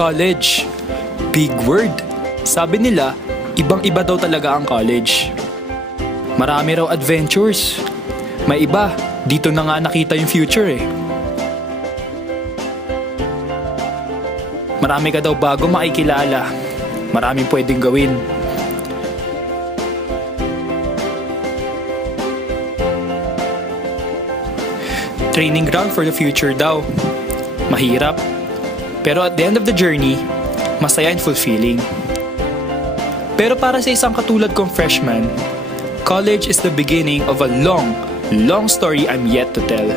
College. Big word. Sabi nila, ibang-iba daw talaga ang college. Marami raw adventures. May iba, dito na nga nakita yung future eh. Marami ka daw bago makikilala. Maraming pwedeng gawin. Training ground for the future daw. Mahirap. Pero at the end of the journey, masaya and fulfilling. Pero para sa isang katulad kong freshman, college is the beginning of a long, long story I'm yet to tell.